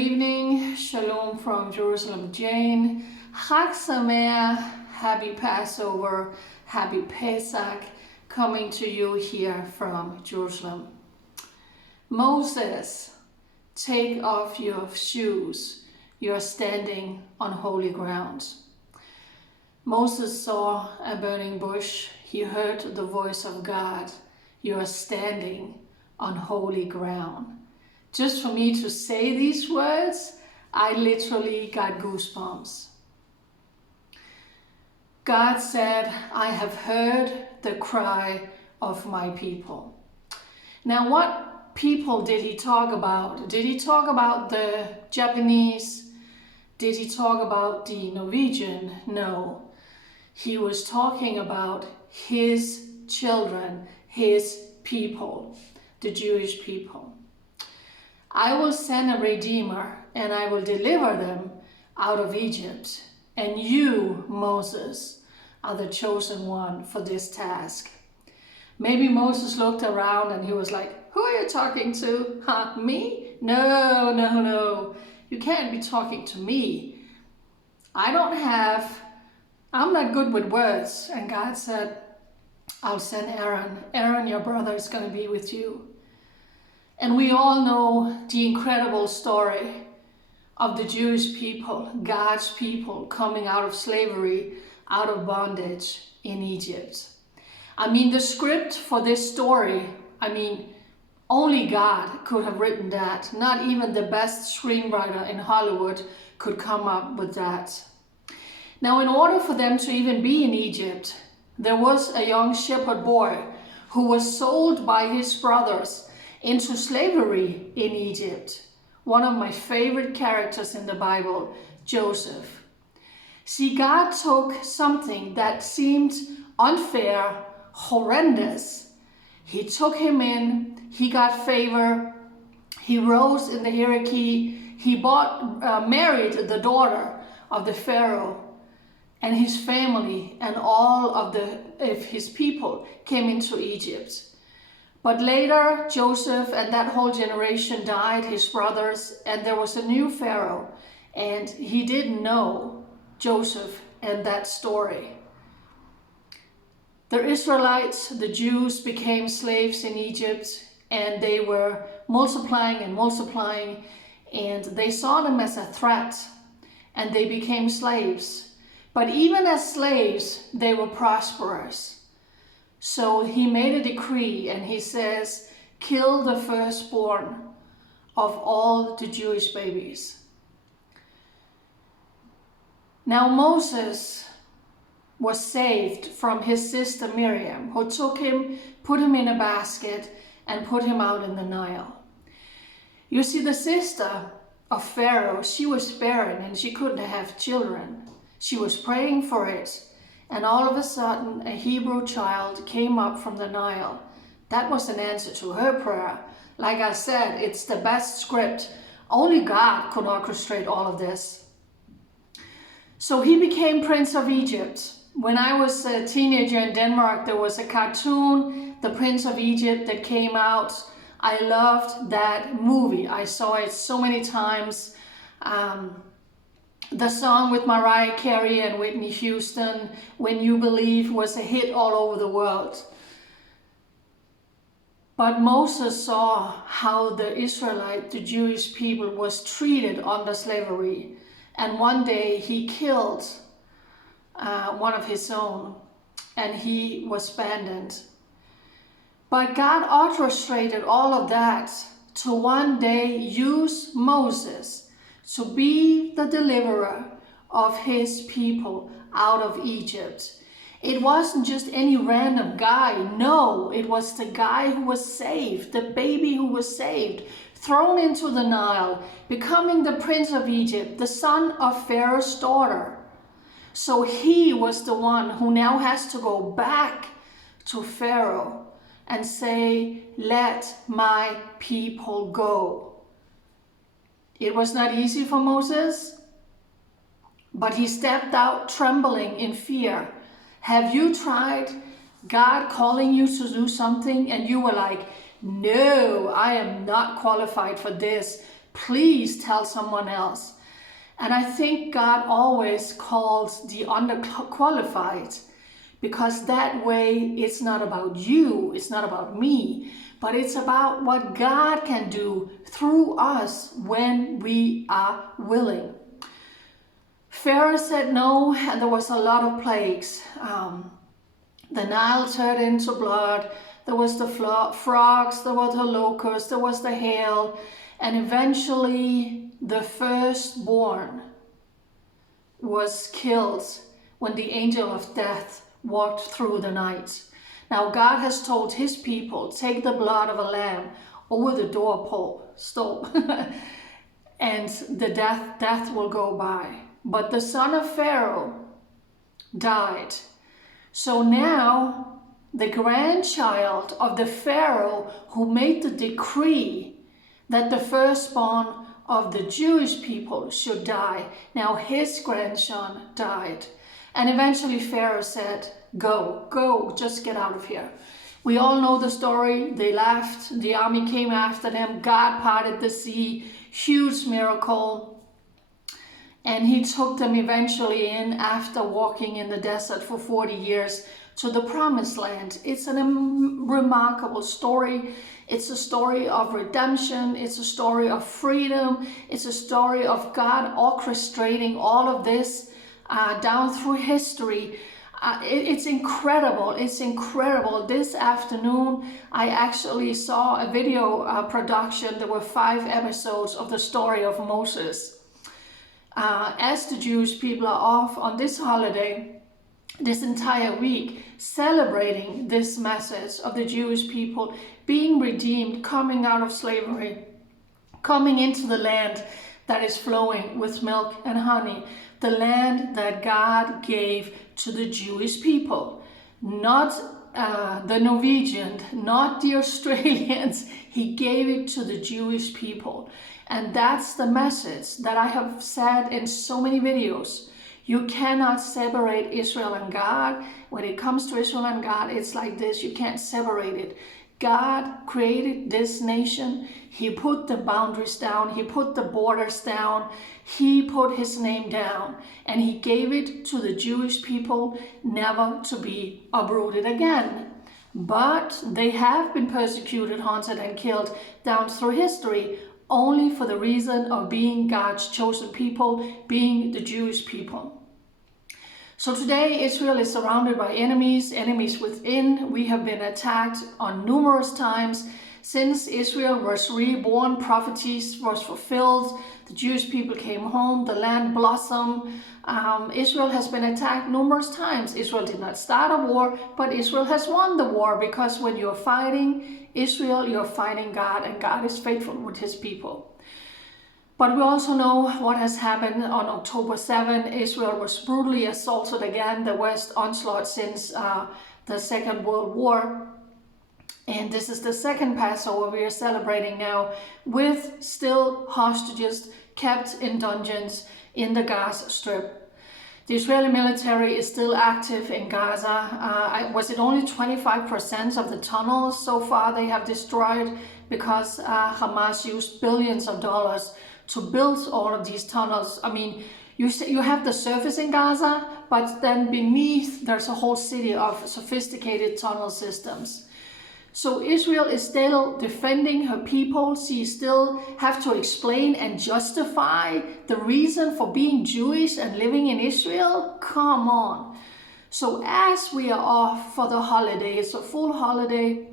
Evening, Shalom from Jerusalem, Jane. Chag Sameach, happy Passover, happy Pesach, coming to you here from Jerusalem. Moses, take off your shoes, you are standing on holy ground. Moses saw a burning bush, he heard the voice of God, you are standing on holy ground. Just for me to say these words, I literally got goosebumps. God said, I have heard the cry of my people. Now, what people did he talk about? Did he talk about the Japanese? Did he talk about the Norwegian? No. He was talking about his children, his people, the Jewish people. I will send a Redeemer, and I will deliver them out of Egypt. And you, Moses, are the chosen one for this task. Maybe Moses looked around and he was like, who are you talking to? Huh, me? No. You can't be talking to me. I'm not good with words. And God said, I'll send Aaron. Aaron, your brother, is going to be with you. And we all know the incredible story of the Jewish people, God's people, coming out of slavery, out of bondage in Egypt. The script for this story, only God could have written that. Not even the best screenwriter in Hollywood could come up with that. Now, in order for them to even be in Egypt, there was a young shepherd boy who was sold by his brothers into slavery in Egypt. One of my favorite characters in the Bible, Joseph. See, God took something that seemed unfair, horrendous. He took him in, he got favor, he rose in the hierarchy, he married the daughter of the Pharaoh, and his family and all of his people came into Egypt. But later, Joseph and that whole generation died, his brothers, and there was a new Pharaoh, and he didn't know Joseph and that story. The Israelites, the Jews, became slaves in Egypt, and they were multiplying, and they saw them as a threat, and they became slaves. But even as slaves, they were prosperous. So he made a decree and he says, kill the firstborn of all the Jewish babies. Now Moses was saved from his sister Miriam, who took him, put him in a basket and put him out in the Nile. You see, the sister of Pharaoh, she was barren and she couldn't have children. She was praying for it. And all of a sudden, a Hebrew child came up from the Nile. That was an answer to her prayer. Like I said, it's the best script. Only God could orchestrate all of this. So he became Prince of Egypt. When I was a teenager in Denmark, there was a cartoon, The Prince of Egypt, that came out. I loved that movie. I saw it so many times. The song with Mariah Carey and Whitney Houston, When You Believe, was a hit all over the world. But Moses saw how the Jewish people, was treated under slavery. And one day he killed one of his own, and he was abandoned. But God orchestrated all of that to one day use Moses to be the deliverer of his people out of Egypt. It wasn't just any random guy. No, it was the guy who was saved, the baby who was saved, thrown into the Nile, becoming the Prince of Egypt, the son of Pharaoh's daughter. So he was the one who now has to go back to Pharaoh and say, let my people go. It was not easy for Moses, but he stepped out trembling in fear. Have you tried God calling you to do something and you were like, no, I am not qualified for this. please tell someone else. And I think God always calls the underqualified, because that way it's not about you, it's not about me, but it's about what God can do through us when we are willing. Pharaoh said no, and there was a lot of plagues. The Nile turned into blood, there was the frogs, there was the locusts, there was the hail, and eventually the firstborn was killed when the angel of death walked through the night. Now God has told his people, take the blood of a lamb over the doorpost, and the death will go by. But the son of Pharaoh died. So now the grandchild of the Pharaoh who made the decree that the firstborn of the Jewish people should die, now his grandson died. And eventually Pharaoh said, go, just get out of here. We all know the story. They left, the army came after them, God parted the sea, huge miracle. And he took them eventually in after walking in the desert for 40 years to the promised land. It's a remarkable story. It's a story of redemption. It's a story of freedom. It's a story of God orchestrating all of this down through history. It's incredible. It's incredible. This afternoon, I actually saw a video production. There were 5 episodes of the story of Moses. As the Jewish people are off on this holiday, this entire week, celebrating this message of the Jewish people being redeemed, coming out of slavery, coming into the land that is flowing with milk and honey, the land that God gave to the Jewish people, not the Norwegian, not the Australians. He gave it to the Jewish people. And that's the message that I have said in so many videos. You cannot separate Israel and God. When it comes to Israel and God, it's like this. You can't separate it. God created this nation. He put the boundaries down. He put the borders down. He put his name down. And he gave it to the Jewish people, never to be uprooted again. But they have been persecuted, haunted, and killed down through history, only for the reason of being God's chosen people, being the Jewish people. So today Israel is surrounded by enemies within. We have been attacked on numerous times. Since Israel was reborn, prophecies was fulfilled, the Jewish people came home, the land blossomed. Israel has been attacked numerous times. Israel did not start a war, but Israel has won the war, because when you're fighting Israel, you're fighting God, and God is faithful with his people. But we also know what has happened on October 7. Israel was brutally assaulted again, the worst onslaught since the Second World War. And this is the second Passover we are celebrating now, with still hostages kept in dungeons in the Gaza Strip. The Israeli military is still active in Gaza. Was it only 25% of the tunnels so far they have destroyed, because Hamas used billions of dollars to build all of these tunnels. I mean, you have the surface in Gaza, but then beneath there's a whole city of sophisticated tunnel systems. So Israel is still defending her people. She still have to explain and justify the reason for being Jewish and living in Israel. Come on. So as we are off for the holiday, it's a full holiday.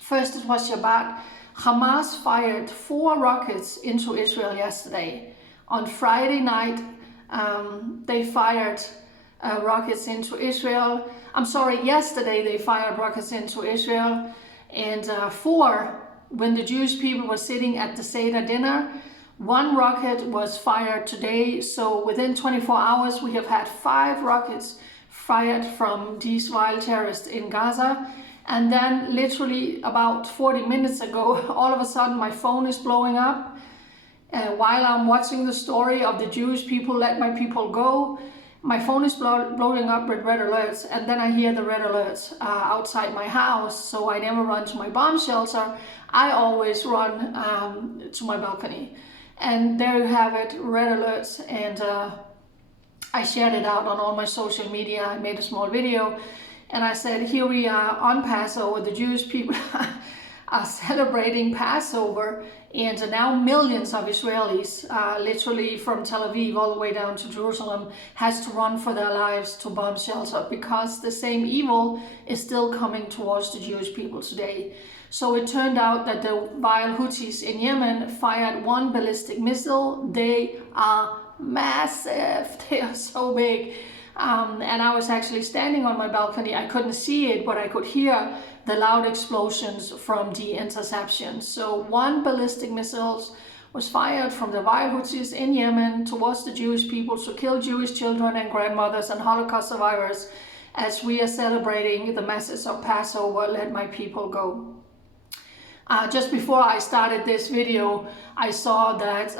First it was Shabbat. Hamas fired 4 rockets into Israel yesterday. On Friday night, they fired rockets into Israel. Yesterday they fired rockets into Israel. And 4, when the Jewish people were sitting at the Seder dinner, 1 rocket was fired today. So within 24 hours, we have had 5 rockets fired from these wild terrorists in Gaza. And then literally about 40 minutes ago, all of a sudden my phone is blowing up. While I'm watching the story of the Jewish people, let my people go, my phone is blowing up with red alerts. And then I hear the red alerts outside my house. So I never run to my bomb shelter. I always run to my balcony. And there you have it, red alerts. And I shared it out on all my social media. I made a small video and I said, here we are on Passover. The Jewish people are celebrating Passover, and now millions of Israelis, literally from Tel Aviv all the way down to Jerusalem, has to run for their lives to bomb shelter because the same evil is still coming towards the Jewish people today. So it turned out that the vile Houthis in Yemen fired one ballistic missile. They are massive. They are so big. And I was actually standing on my balcony. I couldn't see it, but I could hear the loud explosions from the interception. So one ballistic missile was fired from the vile Houthis in Yemen towards the Jewish people to kill Jewish children and grandmothers and Holocaust survivors as we are celebrating the message of Passover, let my people go. Just before I started this video, I saw that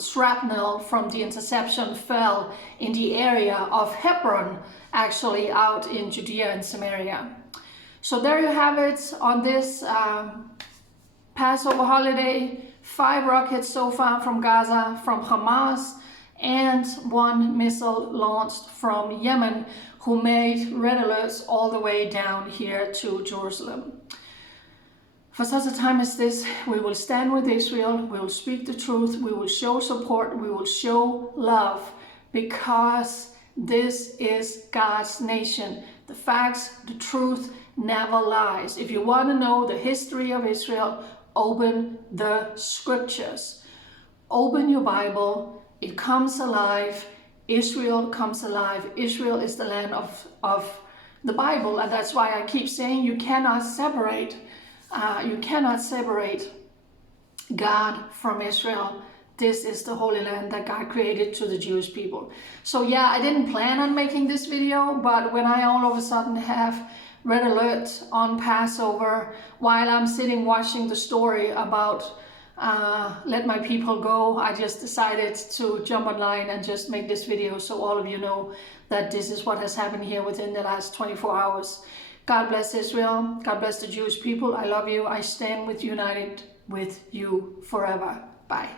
shrapnel from the interception fell in the area of Hebron, actually out in Judea and Samaria. So there you have it on this Passover holiday. 5 rockets so far from Gaza, from Hamas, and 1 missile launched from Yemen, who made red alerts all the way down here to Jerusalem. For such a time as this, we will stand with Israel, we will speak the truth, we will show support, we will show love, because this is God's nation. The facts, the truth never lies. If you want to know the history of Israel, open the scriptures. Open your Bible, it comes alive. Israel comes alive. Israel is the land of the Bible, and that's why I keep saying you cannot separate God from Israel. This is the Holy Land that God created to the Jewish people. So yeah, I didn't plan on making this video, but when I all of a sudden have red alert on Passover while I'm sitting watching the story about let my people go, I just decided to jump online and just make this video so all of you know that this is what has happened here within the last 24 hours. God bless Israel. God bless the Jewish people. I love you. I stand united with you forever. Bye.